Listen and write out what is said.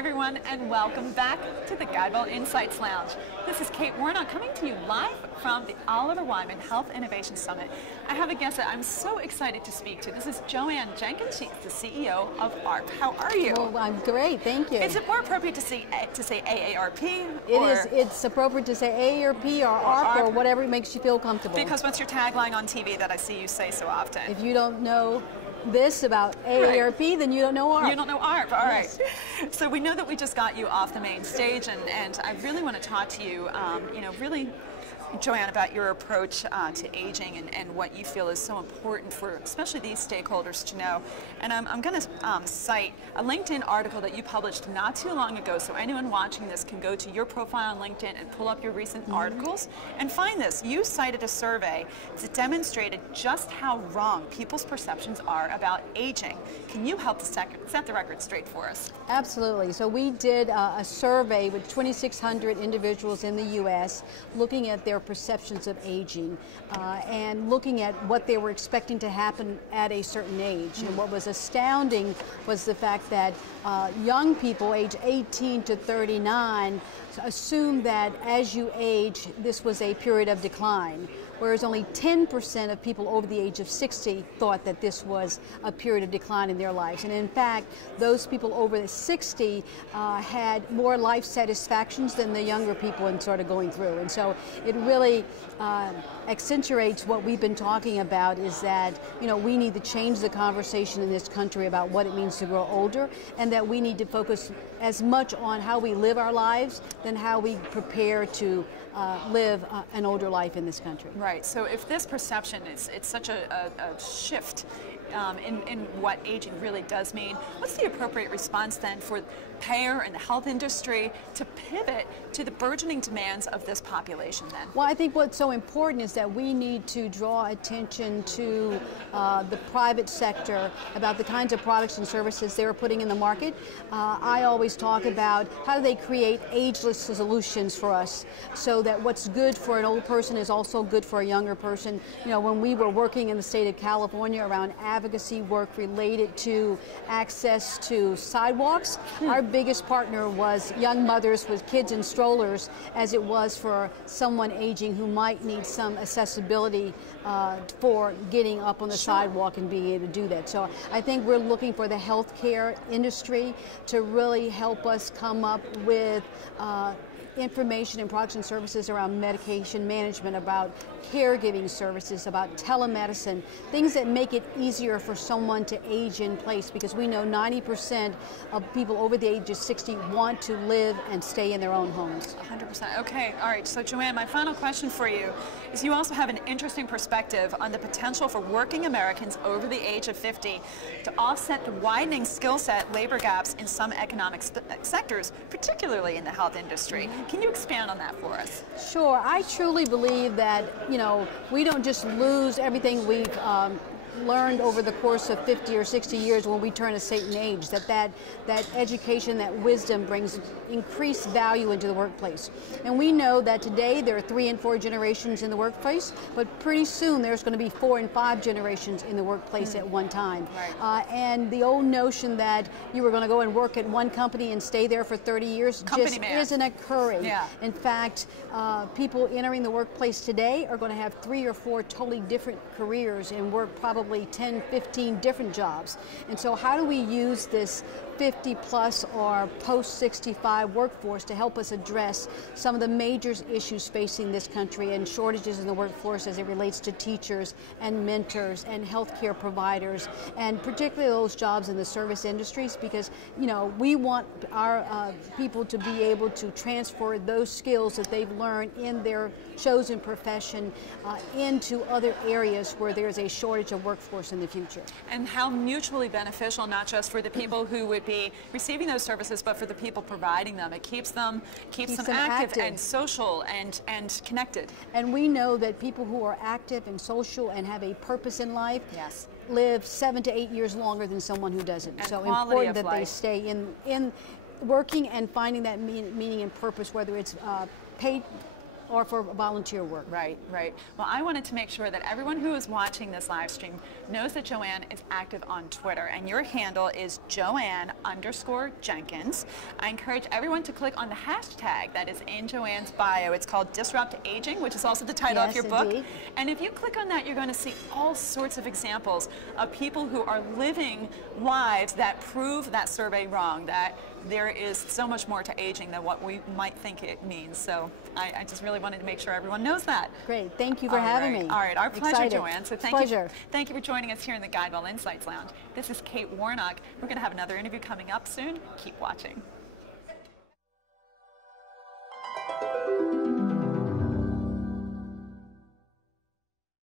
everyone, and welcome back to the GuideWell Insights Lounge. This is Kate Warnock coming to you live from the Oliver Wyman Health Innovation Summit. I have a guest that I'm so excited to speak to. This is Joanne Jenkins. She's the CEO of ARP. How are you? Well, I'm great, thank you. Is it more appropriate to say AARP? It is. It's appropriate to say AARP or ARP or whatever makes you feel comfortable. Because what's your tagline on TV that I see you say so often? If you don't know this about AARP, then you don't know ARP. You don't know ARP, all right. So we know that we just got you off the main stage, and I really want to talk to you, really, Joanne, about your approach to aging and what you feel is so important for especially these stakeholders to know. And I'm going to cite a LinkedIn article that you published not too long ago, so anyone watching this can go to your profile on LinkedIn and pull up your recent articles and find this. You cited a survey that demonstrated just how wrong people's perceptions are about aging. Can you help to set the record straight for us? Absolutely. So we did a survey with 2,600 individuals in the U.S. looking at their perceptions of aging and looking at what they were expecting to happen at a certain age. And what was astounding was the fact that young people age 18 to 39 assume that as you age, this was a period of decline, whereas only 10% of people over the age of 60 thought that this was a period of decline in their lives. And in fact, those people over the 60 had more life satisfactions than the younger people in sort of going through. And so it really accentuates what we've been talking about, is that, you know, we need to change the conversation in this country about what it means to grow older, and that we need to focus as much on how we live our lives than how we prepare to live an older life in this country. Right, so if this perception is such a shift in what aging really does mean, what's the appropriate response then for payer and the health industry to pivot to the burgeoning demands of this population then? Well, I think what's so important is that we need to draw attention to the private sector about the kinds of products and services they're putting in the market. I always talk about how do they create ageless solutions for us, so that what's good for an old person is also good for a younger person. You know, when we were working in the state of California around advocacy work related to access to sidewalks, our biggest partner was young mothers with kids in strollers, as it was for someone aging who might need some accessibility for getting up on the sidewalk and being able to do that. So I think we're looking for the healthcare industry to really help us come up with information and products and services around medication management, about caregiving services, about telemedicine, things that make it easier for someone to age in place, because we know 90% of people over the age of 60 want to live and stay in their own homes. 100%. Okay, all right. So Joanne, my final question for you is, you also have an interesting perspective on the potential for working Americans over the age of 50 to offset the widening skill set labor gaps in some economic sectors, particularly in the health industry. Can you expand on that for us? Sure. I truly believe that, you know, we don't just lose everything we've learned over the course of 50 or 60 years when we turn a certain age, that education, that wisdom brings increased value into the workplace. And we know that today there are 3 and 4 generations in the workplace, but pretty soon there's going to be 4 and 5 generations in the workplace at one time. Right. And the old notion that you were going to go and work at one company and stay there for 30 years just isn't occurring. Yeah. In fact, people entering the workplace today are going to have 3 or 4 totally different careers and work probably 10, 15 different jobs. And so how do we use this 50 plus or post 65 workforce to help us address some of the major issues facing this country and shortages in the workforce as it relates to teachers and mentors and healthcare providers, and particularly those jobs in the service industries, because, you know, we want our people to be able to transfer those skills that they've learned in their chosen profession into other areas where there's a shortage of workforce in the future. And how mutually beneficial, not just for the people who would be receiving those services, but for the people providing them. It keeps them active and social and connected. And we know that people who are active and social and have a purpose in life live 7 to 8 years longer than someone who doesn't. And so important that they stay in working and finding that meaning and purpose, whether it's paid or for volunteer work. Right, right. Well, I wanted to make sure that everyone who is watching this live stream knows that Joanne is active on Twitter, and your handle is Joanne_Jenkins. I encourage everyone to click on the hashtag that is in Joanne's bio. It's called Disrupt Aging, which is also the title of your book. And if you click on that, you're going to see all sorts of examples of people who are living lives that prove that survey wrong, that there is so much more to aging than what we might think it means. So I just really wanted to make sure everyone knows that. Great. Thank you for having me. All right. Our pleasure, Excited. Joanne. So thank you for joining us here in the GuideWell Insights Lounge. This is Kate Warnock. We're going to have another interview coming up soon. Keep watching.